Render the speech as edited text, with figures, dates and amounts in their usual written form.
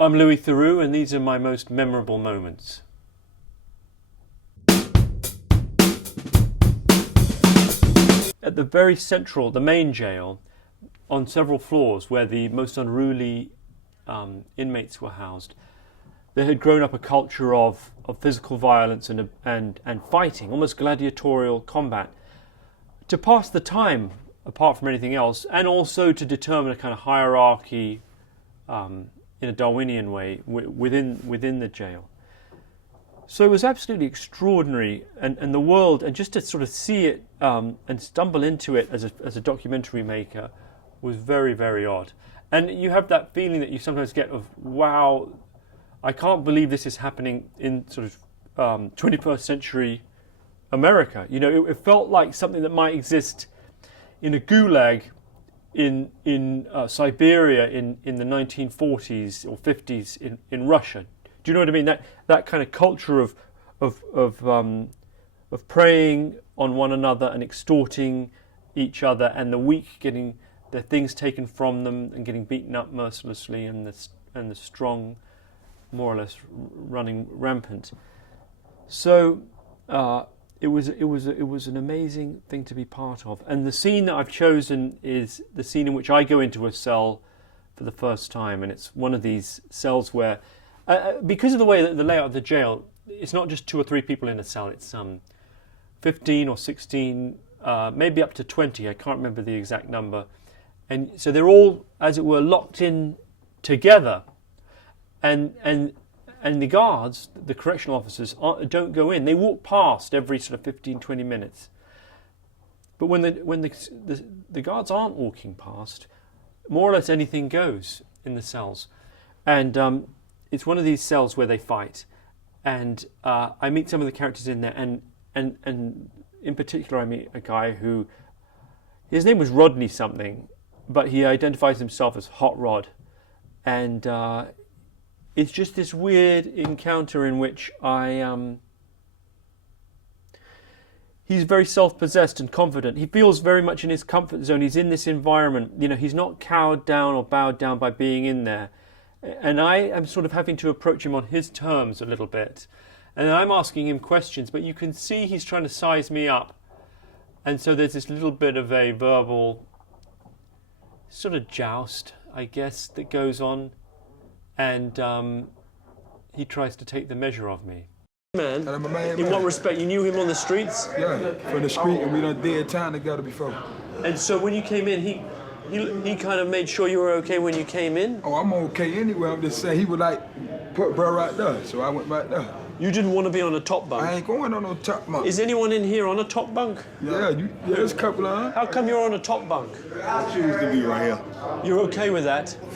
I'm Louis Theroux, and these are my most memorable moments. At the very central, the main jail, on several floors where the most unruly inmates were housed, there had grown up a culture of physical violence and fighting, almost gladiatorial combat, to pass the time apart from anything else, and also to determine a kind of hierarchy in a Darwinian way within the jail. So it was absolutely extraordinary, and the world, and just to sort of see it and stumble into it as a documentary maker was very, very odd. And you have that feeling that you sometimes get of, wow, I can't believe this is happening in sort of 21st century America. You know, it felt like something that might exist in a gulag in Siberia in the 1940s or 50s in Russia. Do you know what I mean? That kind of culture of preying on one another and extorting each other, and the weak getting their things taken from them and getting beaten up mercilessly, and the strong more or less running rampant. So it was an amazing thing to be part of. And the scene that I've chosen is the scene in which I go into a cell for the first time, and it's one of these cells where, because of the way that the layout of the jail, it's not just 2 or 3 people in a cell, it's 15 or 16, maybe up to 20, I can't remember the exact number. And so they're all, as it were, locked in together. And the guards, the correctional officers, don't go in. They walk past every sort of 15, 20 minutes. But when the guards aren't walking past, more or less anything goes in the cells. And it's one of these cells where they fight. And I meet some of the characters in there, and in particular I meet a guy who, his name was Rodney something, but he identifies himself as Hot Rod. And it's just this weird encounter in which he's very self-possessed and confident. He feels very much in his comfort zone. He's in this environment. You know, he's not cowed down or bowed down by being in there. And I am sort of having to approach him on his terms a little bit. And I'm asking him questions, but you can see he's trying to size me up. And so there's this little bit of a verbal sort of joust, I guess, that goes on. And he tries to take the measure of me. Man, in what respect? You knew him on the streets? Yeah, from the street, and we done did time together before. And so when you came in, he kind of made sure you were okay when you came in? Oh, I'm okay anyway. I'm just saying, he would like put bro right there, so I went right there. You didn't want to be on a top bunk? I ain't going on no top bunk. Is anyone in here on a top bunk? Yeah, there's a couple of them. How come you're on a top bunk? I choose to be right here. You're okay with that?